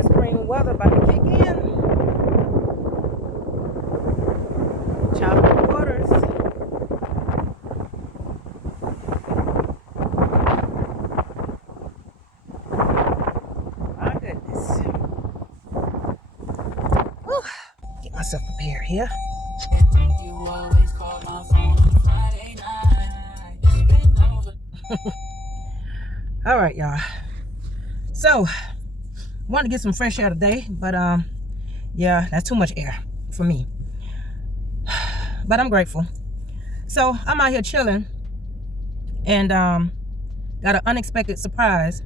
that spring weather about to kick in. Choppy waters. My goodness. Whew. Get myself prepared here. You always call my phone on Friday night. All right, y'all. So, wanted to get some fresh air today, but yeah, that's too much air for me. But I'm grateful. So I'm out here chilling, and got an unexpected surprise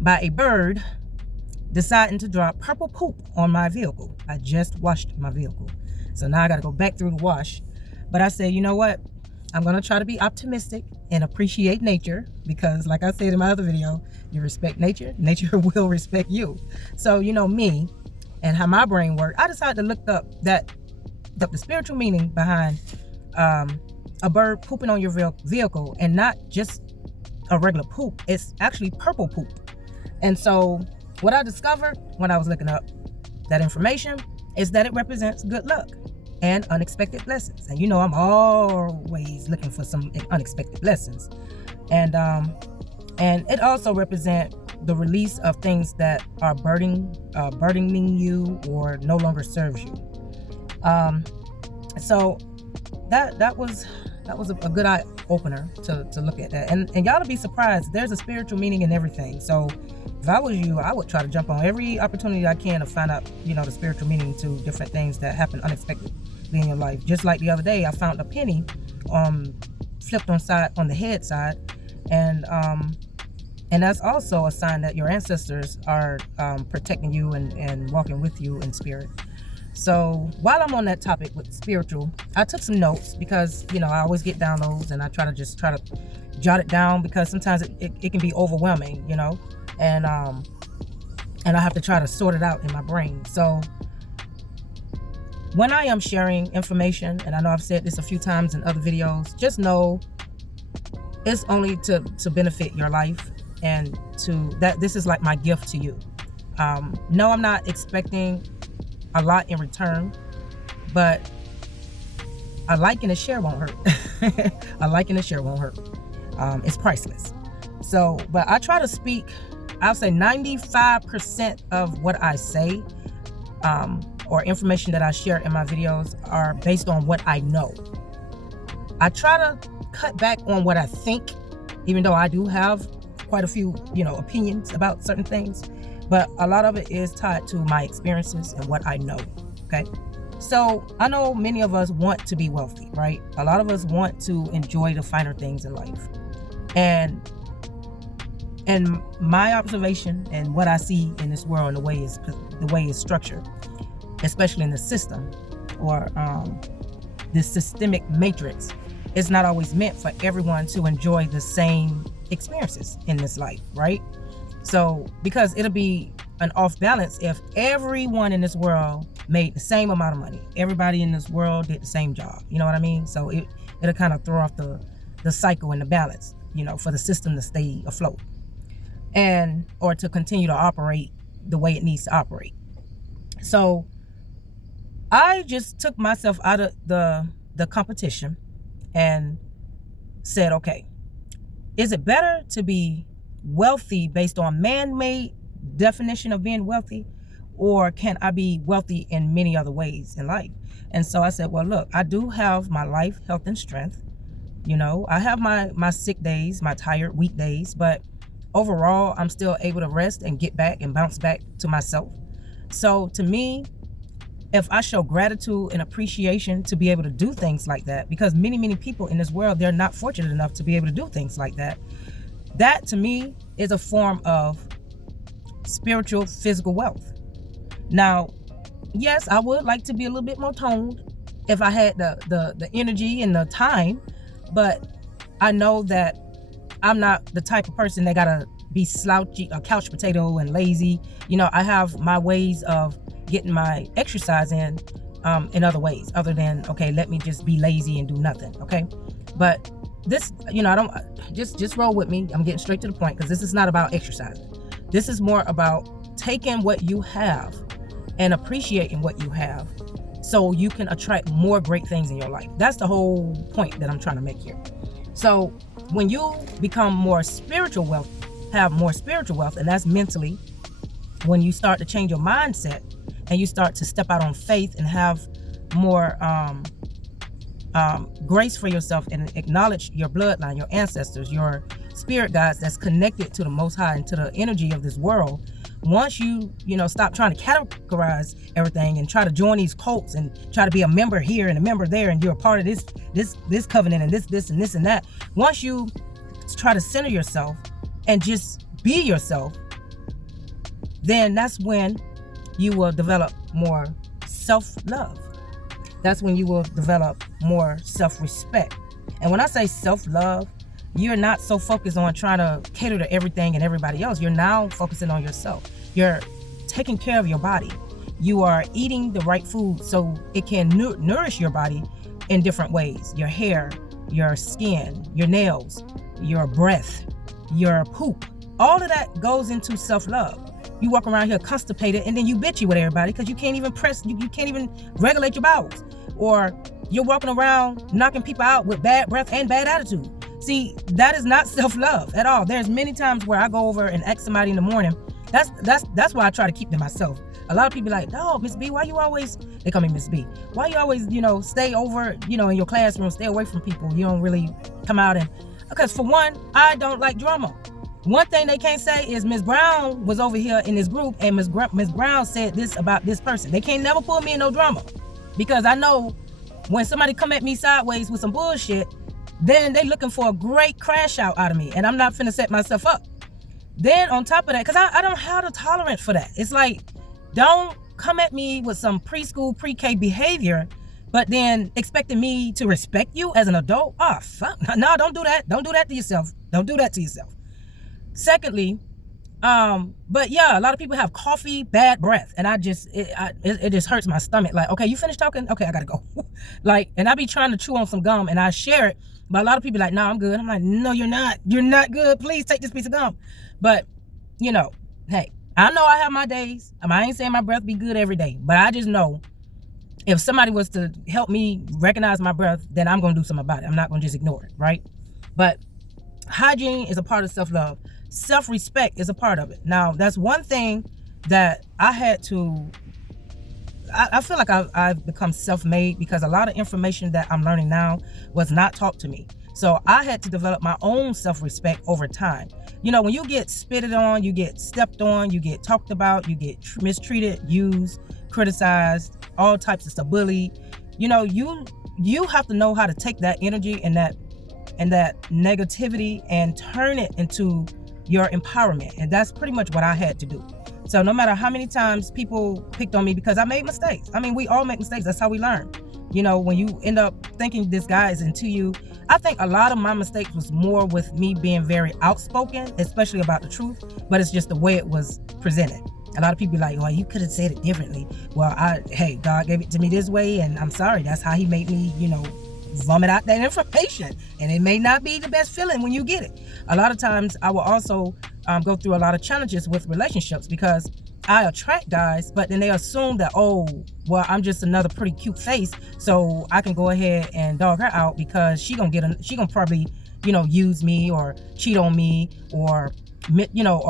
by a bird deciding to drop purple poop on my vehicle. I just washed my vehicle, so now I got to go back through the wash. But I said, you know what? I'm gonna try to be optimistic and appreciate nature, because like I said in my other video, you respect nature, nature will respect you. So you know me and how my brain works, I decided to look up the spiritual meaning behind a bird pooping on your vehicle, and not just a regular poop. It's actually purple poop. And so what I discovered when I was looking up that information is that it represents good luck and unexpected blessings. And you know, I'm always looking for some unexpected blessings. And it also represents the release of things that are burdening you or no longer serves you. So that was a good eye opener to look at that. And y'all to be surprised, there's a spiritual meaning in everything. So if I was you, I would try to jump on every opportunity I can to find out, you know, the spiritual meaning to different things that happen unexpectedly in your life. Just like the other day, I found a penny flipped on the head side, and that's also a sign that your ancestors are protecting you and walking with you in spirit. So while I'm on that topic with spiritual, I took some notes, because you know I always get downloads, and I try to jot it down, because sometimes it can be overwhelming, you know, and I have to try to sort it out in my brain. So when I am sharing information, and I know I've said this a few times in other videos, just know it's only to benefit your life, and that this is like my gift to you. No, I'm not expecting a lot in return, but a like and a share won't hurt. A like and a share won't hurt. It's priceless. So, but I try to speak, I'll say 95% of what I say, or information that I share in my videos, are based on what I know. I try to cut back on what I think, even though I do have quite a few, you know, opinions about certain things, but a lot of it is tied to my experiences and what I know. Okay. So I know many of us want to be wealthy, right? A lot of us want to enjoy the finer things in life. And my observation and what I see in this world and the way it's structured, especially in the system, or this systemic matrix, is not always meant for everyone to enjoy the same experiences in this life, right? So, because it'll be an off balance if everyone in this world made the same amount of money, everybody in this world did the same job, you know what I mean? So it'll kind of throw off the cycle and the balance, you know, for the system to stay afloat, or to continue to operate the way it needs to operate. So I just took myself out of the competition and said, okay, is it better to be wealthy based on man-made definition of being wealthy, or can I be wealthy in many other ways in life? And so I said, well, look, I do have my life, health, and strength. You know, I have my sick days, my tired, weak days, but overall, I'm still able to rest and get back and bounce back to myself. So to me, if I show gratitude and appreciation to be able to do things like that, because many people in this world, they're not fortunate enough to be able to do things like that. That to me is a form of spiritual, physical wealth. Now, yes, I would like to be a little bit more toned if I had the energy and the time, but I know that I'm not the type of person that gotta be slouchy, a couch potato and lazy. You know, I have my ways of getting my exercise in other ways, other than, okay, let me just be lazy and do nothing. Okay. But this, you know, I don't just roll with me. I'm getting straight to the point, because this is not about exercising. This is more about taking what you have and appreciating what you have so you can attract more great things in your life. That's the whole point that I'm trying to make here. So when you become more spiritual wealth, have more spiritual wealth, and that's mentally, when you start to change your mindset and you start to step out on faith and have more grace for yourself and acknowledge your bloodline, your ancestors, your spirit guides that's connected to the Most High and to the energy of this world. Once you stop trying to categorize everything and try to join these cults and try to be a member here and a member there and you're a part of this covenant and this and this and that. Once you try to center yourself and just be yourself, then that's when you will develop more self-love. That's when you will develop more self-respect. And when I say self-love, you're not so focused on trying to cater to everything and everybody else. You're now focusing on yourself. You're taking care of your body. You are eating the right food so it can nourish your body in different ways. Your hair, your skin, your nails, your breath, your poop. All of that goes into self-love. You walk around here constipated and then you bitchy with everybody because you can't even you can't even regulate your bowels. Or you're walking around knocking people out with bad breath and bad attitude. See, that is not self-love at all. There's many times where I go over and ask somebody in the morning. That's why I try to keep to myself. A lot of people like, oh, Miss B, why you always, they call me Miss B. Why you always, stay over, in your classroom, stay away from people. You don't really come out because for one, I don't like drama. One thing they can't say is Miss Brown was over here in this group and Miss Brown said this about this person. They can't never pull me in no drama because I know when somebody come at me sideways with some bullshit, then they looking for a great crash out of me and I'm not finna set myself up. Then on top of that, because I don't have the tolerance for that. It's like, don't come at me with some preschool, pre-K behavior, but then expecting me to respect you as an adult. Oh, fuck. No, don't do that. Don't do that to yourself. Don't do that to yourself. Secondly, but yeah, a lot of people have coffee, bad breath, and it just hurts my stomach. Like, okay, you finished talking? Okay, I gotta go. And I be trying to chew on some gum and I share it, but a lot of people are like, no, I'm good. I'm like, no, you're not. You're not good. Please take this piece of gum. But, hey, I know I have my days. I ain't saying my breath be good every day, but I just know if somebody was to help me recognize my breath, then I'm gonna do something about it. I'm not gonna just ignore it, right? But hygiene is a part of self-love. Self-respect is a part of it. Now, that's one thing that I had to, I feel like I've become self-made because a lot of information that I'm learning now was not taught to me. So I had to develop my own self-respect over time. When you get spitted on, you get stepped on, you get talked about, you get mistreated, used, criticized, all types of stuff, bullied, you have to know how to take that energy and that negativity and turn it into your empowerment. And that's pretty much what I had to do. So no matter how many times people picked on me because I made mistakes. I mean, we all make mistakes. That's how we learn. When you end up thinking this guy is into you, I think a lot of my mistakes was more with me being very outspoken, especially about the truth, but it's just the way it was presented. A lot of people are like, well, you could have said it differently. Well, hey, God gave it to me this way, and I'm sorry. That's how he made me, vomit out that information. And it may not be the best feeling when you get it. A lot of times I will also go through a lot of challenges with relationships because I attract guys, but then they assume that, oh, well, I'm just another pretty cute face, so I can go ahead and dog her out because she gonna probably, use me or cheat on me or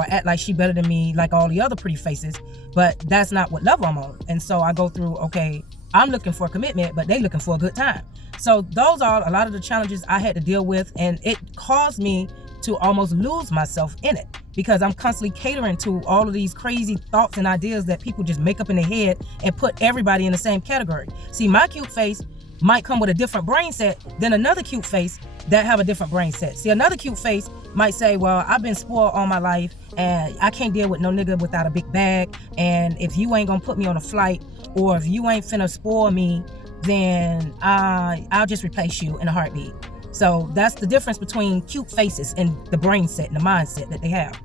act like she better than me like all the other pretty faces. But that's not what level I'm on. And so I go through, okay, I'm looking for commitment, but they looking for a good time. So those are a lot of the challenges I had to deal with, and it caused me to almost lose myself in it because I'm constantly catering to all of these crazy thoughts and ideas that people just make up in their head and put everybody in the same category. See, my cute face might come with a different brain set than another cute face that have a different brain set. See, another cute face might say, well, I've been spoiled all my life and I can't deal with no nigga without a big bag, and if you ain't gonna put me on a flight or if you ain't finna spoil me, then I'll just replace you in a heartbeat. So that's the difference between cute faces and the brain set and the mindset that they have.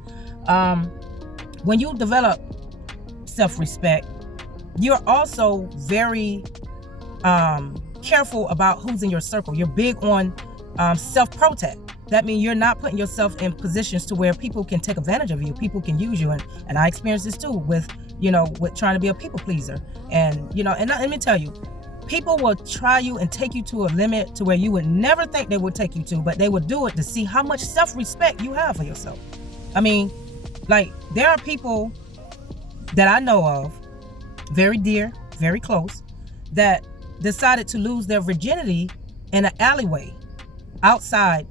When you develop self-respect, you're also very careful about who's in your circle. You're big on self-protect. that means you're not putting yourself in positions to where people can take advantage of you. People can use you. And I experienced this too with trying to be a people pleaser. And, and let me tell you, people will try you and take you to a limit to where you would never think they would take you to, but they would do it to see how much self-respect you have for yourself. I mean, like, there are people that I know of, very dear, very close, that decided to lose their virginity in an alleyway outside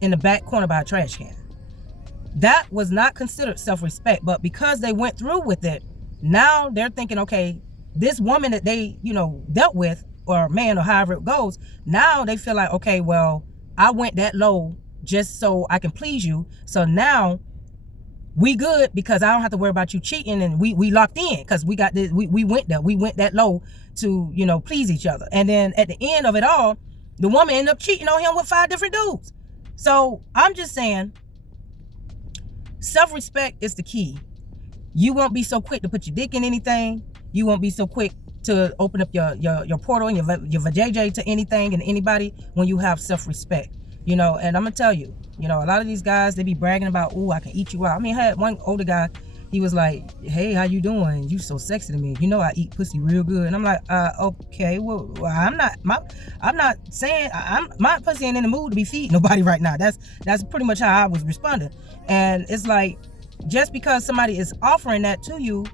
in the back corner by a trash can. That was not considered self-respect, but because they went through with it, now they're thinking, okay, this woman that they, dealt with, or man, or however it goes, now they feel like, okay, well, I went that low just so I can please you. So now we good because I don't have to worry about you cheating, and we locked in because we got this, we went there, we went that low to, please each other. And then at the end of it all, the woman ended up cheating on him with 5 different dudes. So I'm just saying, self-respect is the key. You won't be so quick to put your dick in anything. You won't be so quick to open up your portal and your vajayjay to anything and anybody when you have self-respect. And I'm gonna tell you, a lot of these guys, they be bragging about, oh, I can eat you out. I mean, I had one older guy, he was like, hey, how you doing? You so sexy to me. I eat pussy real good. And I'm like, okay, well, I'm not saying my pussy ain't in the mood to be feeding nobody right now. That's pretty much how I was responding. And it's like, just because somebody is offering that to you,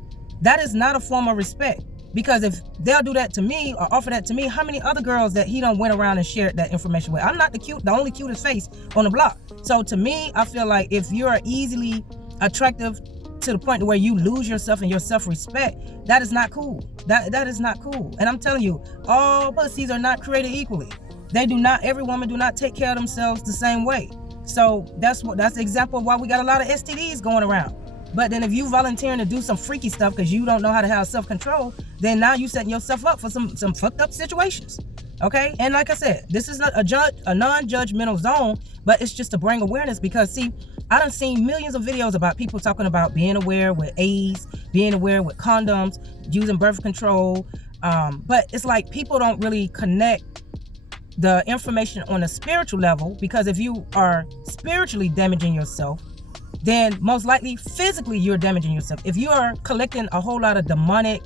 that is not a form of respect. Because if they'll do that to me or offer that to me, how many other girls that he done went around and shared that information with? I'm not the only cutest face on the block. So to me, I feel like if you're easily attractive to the point where you lose yourself and your self-respect, that is not cool. That is not cool. And I'm telling you, all pussies are not created equally. Every woman do not take care of themselves the same way. So that's the example of why we got a lot of STDs going around. But then if you volunteering to do some freaky stuff because you don't know how to have self-control, then now you setting yourself up for some fucked up situations. Okay? And like I said, this is not a non-judgmental zone, but it's just to bring awareness, because see, I done seen millions of videos about people talking about being aware with AIDS, being aware with condoms, using birth control. But it's like people don't really connect the information on a spiritual level, because if you are spiritually damaging yourself, then most likely physically you're damaging yourself. If you are collecting a whole lot of demonic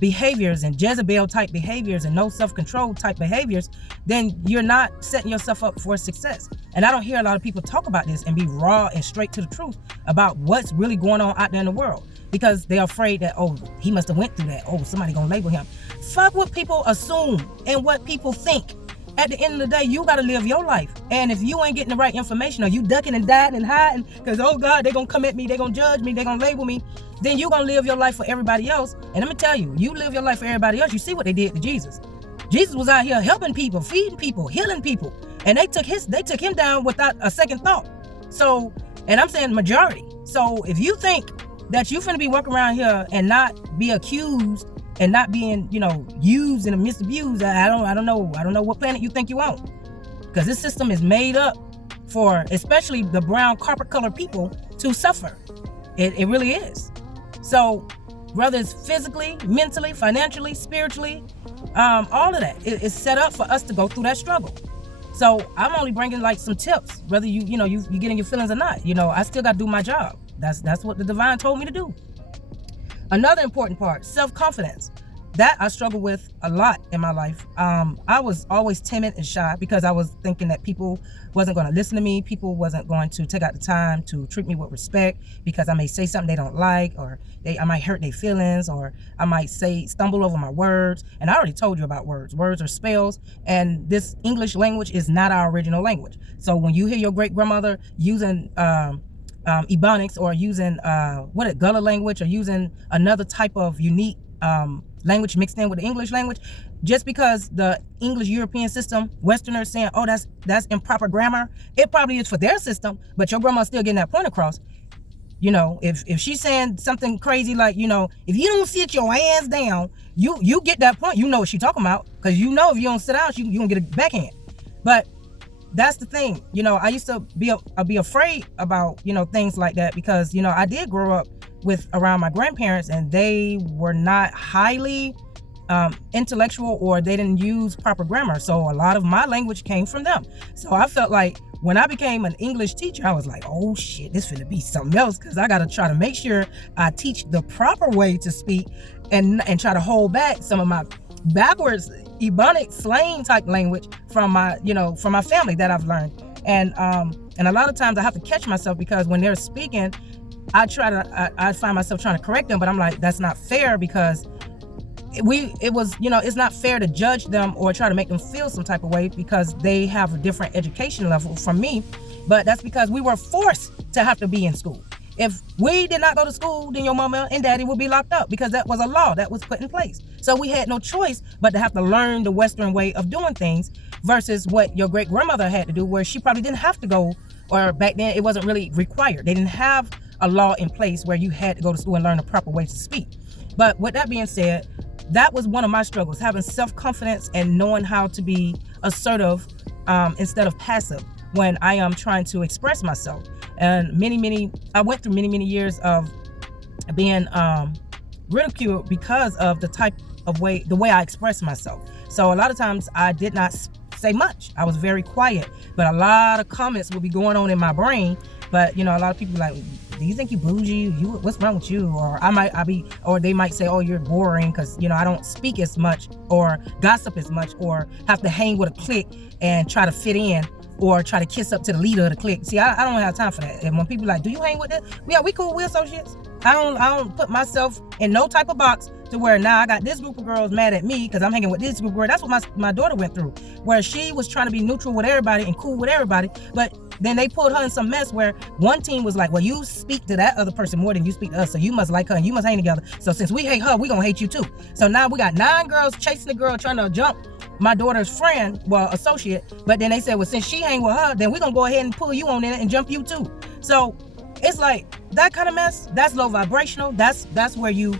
behaviors and Jezebel type behaviors and no self-control type behaviors, then you're not setting yourself up for success. And I don't hear a lot of people talk about this and be raw and straight to the truth about what's really going on out there in the world, because they're afraid that, oh, he must have went through that. Oh, somebody gonna label him. Fuck what people assume and what people think. At the end of the day, you got to live your life. And if you ain't getting the right information, or you ducking and diving and hiding because, oh God, they're going to come at me, they're going to judge me, they're going to label me, then you're going to live your life for everybody else. And let me tell you, you live your life for everybody else. You see what they did to Jesus. Jesus was out here helping people, feeding people, healing people. And they took him down without a second thought. So, and I'm saying majority. So if you think that you finna be walking around here and not be accused and not being, used and misused, I don't know what planet you think you on. Because this system is made up for, especially the brown carpet colored people, to suffer. It really is. So whether it's physically, mentally, financially, spiritually, all of that, it's set up for us to go through that struggle. So I'm only bringing like some tips, whether you get in your feelings or not. I still got to do my job. That's what the divine told me to do. Another important part, self-confidence. That I struggle with a lot in my life. I was always timid and shy because I was thinking that people wasn't going to listen to me. People wasn't going to take out the time to treat me with respect, because I may say something they don't like, or I might hurt their feelings, or I might stumble over my words. And I already told you about words. Words are spells, and this English language is not our original language. So when you hear your great grandmother using Ebonics, or using Gullah language, or using another type of unique language mixed in with the English language, just because the English European system, Westerners saying, oh, that's improper grammar, it probably is for their system, but your grandma's still getting that point across. If she's saying something crazy like, if you don't sit your ass down, you get that point. You know what she's talking about, because if you don't sit down, you don't get a backhand. But that's the thing. I used to be afraid about, things like that, because, I did grow up around my grandparents, and they were not highly intellectual, or they didn't use proper grammar. So a lot of my language came from them. So I felt like when I became an English teacher, I was like, oh shit, this finna be something else, because I gotta try to make sure I teach the proper way to speak, and try to hold back some of my backwards Ebonic slang type language from my family that I've learned. And a lot of times I have to catch myself, because when they're speaking, I find myself trying to correct them, but I'm like, that's not fair, because it's not fair to judge them or try to make them feel some type of way because they have a different education level from me. But that's because we were forced to have to be in school. If we did not go to school, then your mama and daddy would be locked up, because that was a law that was put in place. So we had no choice but to have to learn the Western way of doing things, versus what your great grandmother had to do, where she probably didn't have to go, or back then it wasn't really required. They didn't have a law in place where you had to go to school and learn the proper way to speak. But with that being said, that was one of my struggles, having self-confidence and knowing how to be assertive instead of passive when I am trying to express myself. And I went through many years of being ridiculed because of the way I express myself. So a lot of times I did not say much. I was very quiet, but a lot of comments would be going on in my brain. But a lot of people like, do you think you bougie? What's wrong with you? Or they might say, oh, you're boring, because I don't speak as much or gossip as much or have to hang with a clique and try to fit in or try to kiss up to the leader of the clique. See, I don't have time for that. And when people like, do you hang with this? Yeah, we cool. We're associates. I don't put myself in no type of box to where now I got this group of girls mad at me because I'm hanging with this group of girls. That's what my daughter went through, where she was trying to be neutral with everybody and cool with everybody. But then they pulled her in some mess where one team was like, well, you speak to that other person more than you speak to us, so you must like her and you must hang together. So since we hate her, we gonna hate you too. So now we got 9 girls chasing the girl trying to jump my daughter's friend, well, associate. But then they said, well, since she hang with her, then we're gonna go ahead and pull you on in it and jump you too. So it's like that kind of mess. That's low vibrational. That's where you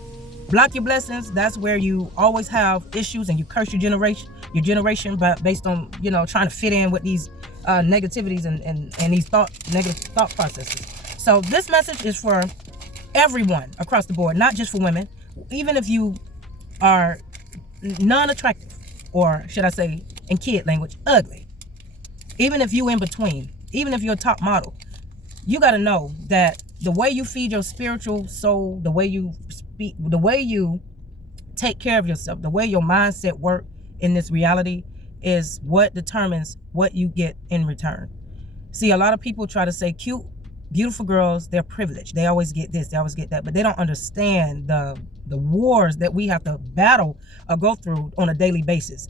block your blessings. That's where you always have issues and you curse your generation, but based on trying to fit in with these negativities and these negative thought processes. So this message is for everyone across the board, not just for women. Even if you are non-attractive, or should I say in kid language, ugly, even if you in between, even if you're a top model, you got to know that the way you feed your spiritual soul, the way you speak, the way you take care of yourself, the way your mindset work in this reality is what determines what you get in return. See, a lot of people try to say cute, beautiful girls, they're privileged. They always get this, they always get that, but they don't understand the wars that we have to battle or go through on a daily basis.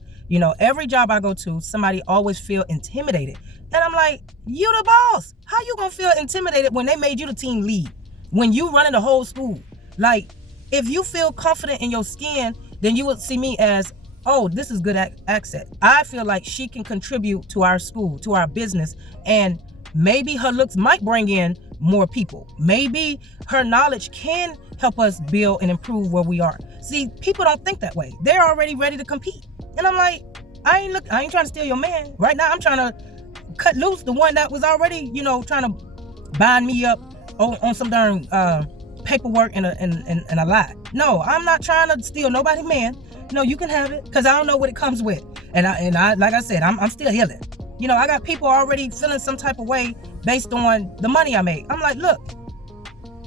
Every job I go to, somebody always feel intimidated. And I'm like, you the boss. How you gonna feel intimidated when they made you the team lead? When you running the whole school? Like, if you feel confident in your skin, then you would see me as, oh, this is good asset. I feel like she can contribute to our school, to our business, and maybe her looks might bring in more people. Maybe her knowledge can help us build and improve where we are. See, people don't think that way. They're already ready to compete. And I'm like, I ain't trying to steal your man. Right now, I'm trying to cut loose the one that was already, trying to bind me up on some darn paperwork and a lie. No, I'm not trying to steal nobody's man. No, you can have it, because I don't know what it comes with. And I like I said, I'm still healing. I got people already feeling some type of way based on the money I make. I'm like, look,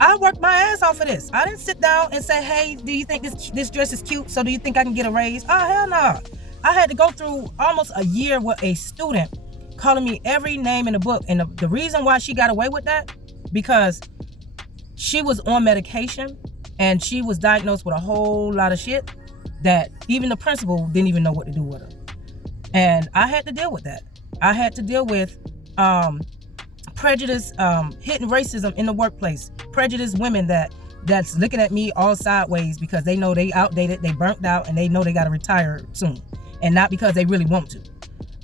I worked my ass off for this. I didn't sit down and say, hey, do you think this dress is cute? So do you think I can get a raise? Oh, hell no. I had to go through almost a year with a student calling me every name in the book. And the reason why she got away with that, because she was on medication and she was diagnosed with a whole lot of shit that even the principal didn't even know what to do with her. And I had to deal with that. I had to deal with prejudice, hidden racism in the workplace, prejudiced women that's looking at me all sideways because they know they outdated, they burnt out, and they know they got to retire soon, and not because they really want to.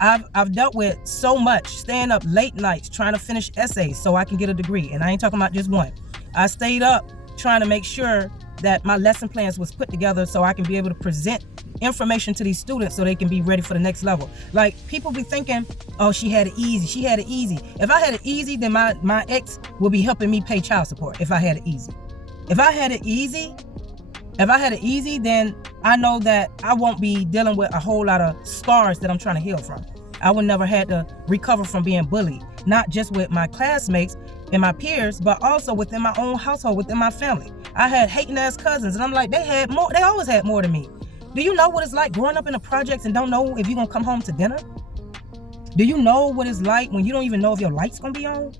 I've dealt with so much, staying up late nights trying to finish essays so I can get a degree, and I ain't talking about just one. I stayed up trying to make sure that my lesson plans was put together so I can be able to present information to these students so they can be ready for the next level. Like, people be thinking, oh, she had it easy. If I had it easy, then my ex would be helping me pay child support if I had it easy. If I had it easy, then I know that I won't be dealing with a whole lot of scars that I'm trying to heal from. I would never had to recover from being bullied, not just with my classmates and my peers, but also within my own household, within my family. I had hating ass cousins, and I'm like, they had more. They always had more than me. Do you know what it's like growing up in the projects and don't know if you're gonna come home to dinner? Do you know what it's like when you don't even know if your light's gonna be on?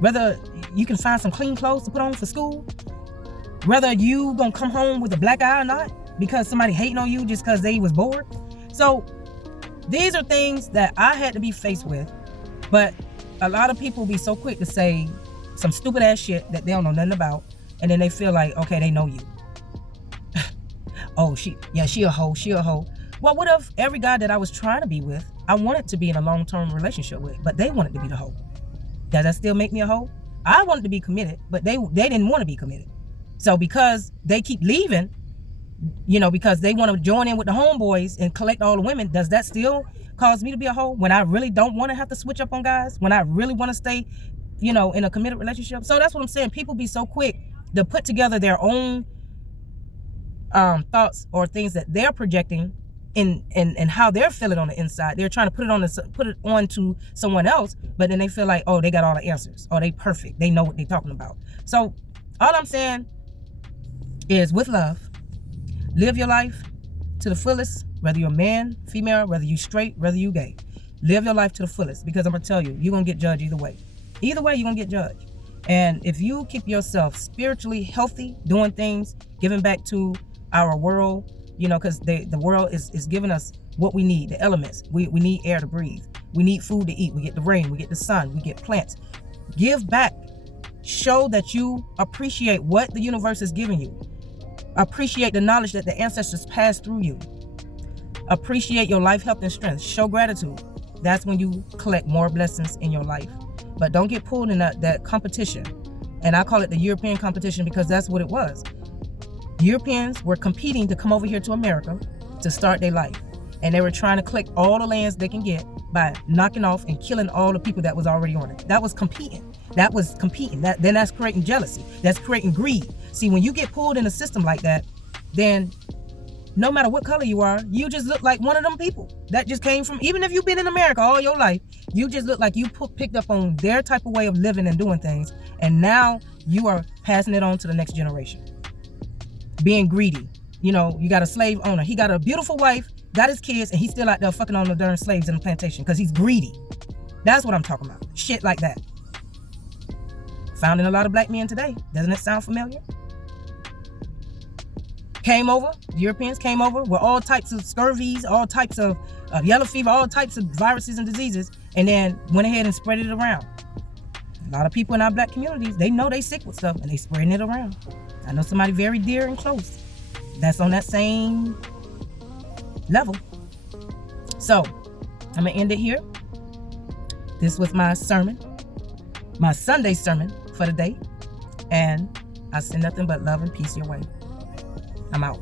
Whether you can find some clean clothes to put on for school? Whether you gonna come home with a black eye or not because somebody hating on you just because they was bored? So these are things that I had to be faced with, but a lot of people be so quick to say some stupid ass shit that they don't know nothing about, and then they feel like, okay, they know you. Oh, she a hoe, she a hoe. Well, what if every guy that I was trying to be with, I wanted to be in a long-term relationship with, but they wanted to be the hoe? Does that still make me a hoe? I wanted to be committed, but they didn't want to be committed. So because they keep leaving, because they want to join in with the homeboys and collect all the women, does that still cause me to be a hoe when I really don't want to have to switch up on guys, when I really want to stay, in a committed relationship? So that's what I'm saying. People be so quick to put together their own thoughts or things that they're projecting in how they're feeling on the inside. They're trying to put it on to someone else, but then they feel like, oh, they got all the answers, or they perfect, they know what they're talking about. So all I'm saying is, with love, live your life to the fullest, whether you're a man, female, whether you straight, whether you gay. Live your life to the fullest, because I'm gonna tell you, you're gonna get judged either way. Either way, you're gonna get judged. And if you keep yourself spiritually healthy, doing things, giving back to our world, because the world is giving us what we need, the elements. We need air to breathe. We need food to eat. We get the rain, we get the sun, we get plants. Give back. Show that you appreciate what the universe is giving you. Appreciate the knowledge that the ancestors passed through you. Appreciate your life, health, and strength. Show gratitude. That's when you collect more blessings in your life. But don't get pulled in that competition. And I call it the European competition, because that's what it was. Europeans were competing to come over here to America to start their life. And they were trying to collect all the lands they can get by knocking off and killing all the people that was already on it. That was competing. Then that's creating jealousy. That's creating greed. See, when you get pulled in a system like that, then no matter what color you are, you just look like one of them people that just came from, even if you've been in America all your life, you just look like you picked up on their type of way of living and doing things. And now you are passing it on to the next generation. Being greedy. You got a slave owner. He got a beautiful wife, got his kids, and he's still out there fucking on the darn slaves in the plantation because he's greedy. That's what I'm talking about. Shit like that. Found in a lot of black men today. Doesn't it sound familiar? Europeans came over with all types of scurvies, all types of yellow fever, all types of viruses and diseases, and then went ahead and spread it around. A lot of people in our black communities, they know they sick with stuff and they spreading it around. I know somebody very dear and close that's on that same level. So I'm gonna end it here. This was my sermon, my Sunday sermon for the day, and I send nothing but love and peace your way. I'm out.